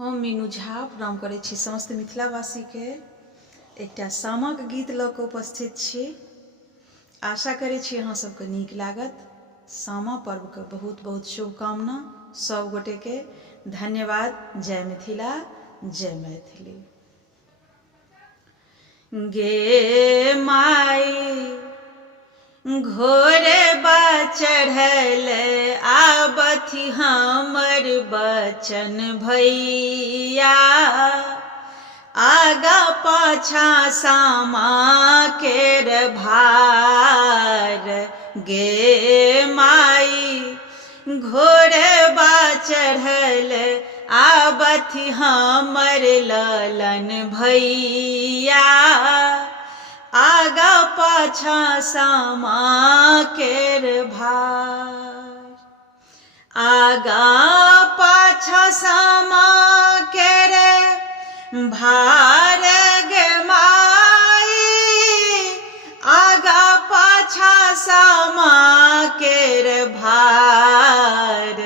हम मीनू झा प्रणाम करै छी समस्त मिथिलावासी के एकटा सामाक गीत लऽ कऽ उपस्थित छी। आशा करै छी अहाँ सबके नीक लागत। सामा पर्व के बहुत बहुत शुभकामना सब गोटे के। धन्यवाद। जय मिथिला, जय मैथिली। गे माई घोरे बा चढ़ल आबथि हमर बचन भैया, आगा पाछा सामा केर भार। गे माई घोरे बा चढ़ल आबथि हमर ललन भैया, आगा पाछा सामा केर भार। आगा पाछा सामा केर भार गे माई, आगा पाछा सामा केर भार।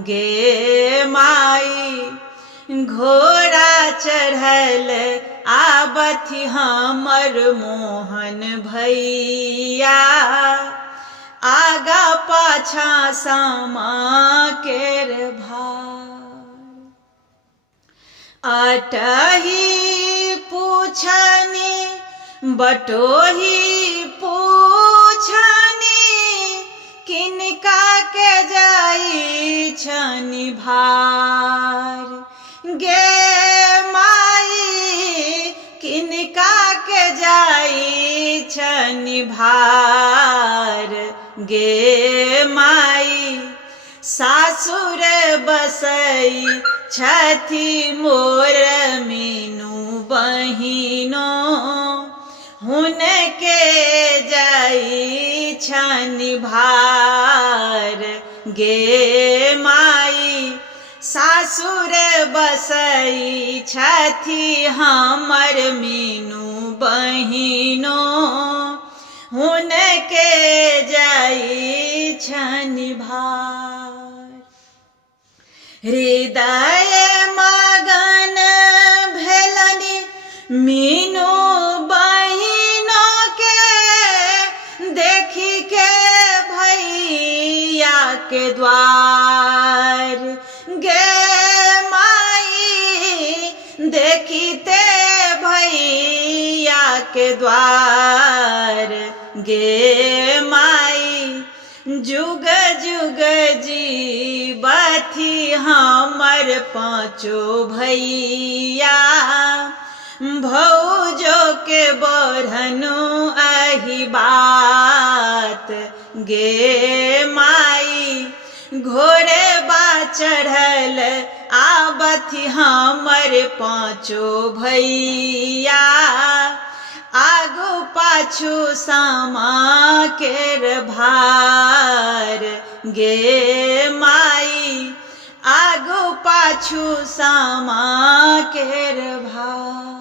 गे माई घोड़ा चढ़ल आबथि हमर मोहन भैया, आगा पाछा सामा केर भार। अटही पूछनी बटोही पूछनी, किनका के जाई छनि भार। गे माई किनका के जाई छनि भार। गे माई सासुर बसई छथि मोर मीनू बहिनो, हुनके जाई छनि भार। गे माई सासुर बसई छथि हमर मीनू बहिनो, हुनके जाई छनि भार। हृदय मगन भेलनि मीनू बहिनो के, देखी के भैया के द्वार। गे माई देखिते भैया के द्वार। गे माई जुग जुग जीवथि हमर पाँचो भैया, भौजो के बढ़नु अहि बात। गे माई घोरे बा चढ़ल आबथि हमर पाँचो भैया, आगू पाछू सामा केर भार। गे माई आगू पाछू सामा केर भार।